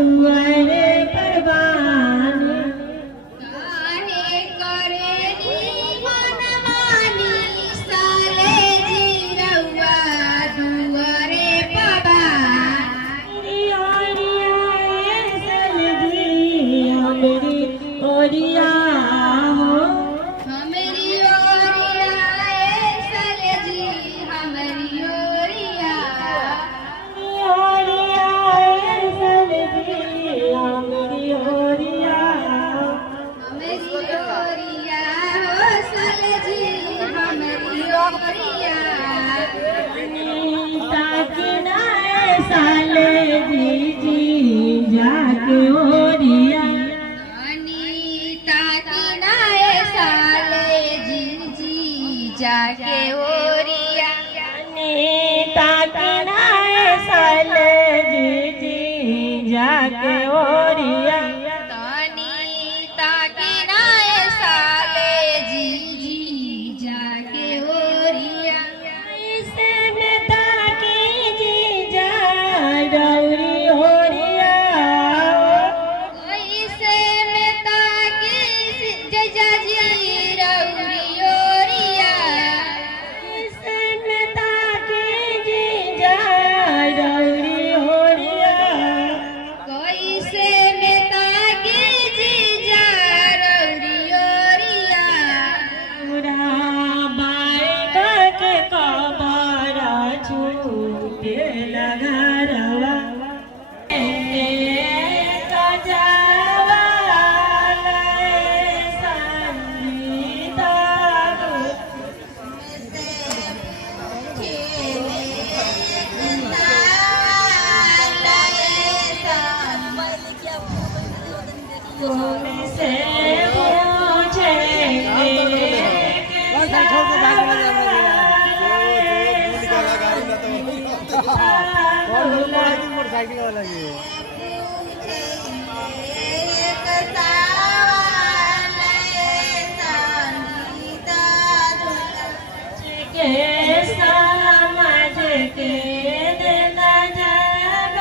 दुआरे परवानी काहे करेनी मनमानी साले जी रउआ दुआरे पवानी मेरी ओरिया हो हमरी ओरिया साले जी हमरी ओरिया मेरी ओरिया हमरी ओरिया हो साले जी हमरी ओरिया ताकि नाए साले जी जाके ओरिया अनीता किनाए साले जी जाके ओरिया ताकि नाए साले जी जाके ओरिया अनीता किनाए साले जी जाके ओरिया ऐसे में ताकि जी जा रौरी ओरिया कैसे में ताकि जजा जी रउरी ओरिया ऐसे में ताकि जी जा रौरी ओरिया कैसे में ताकि जीजा रउरी ओरिया पूरा बारिका के कबारा छूटे लगा रवा से मोटरसाइकिल वाला ये के समझ के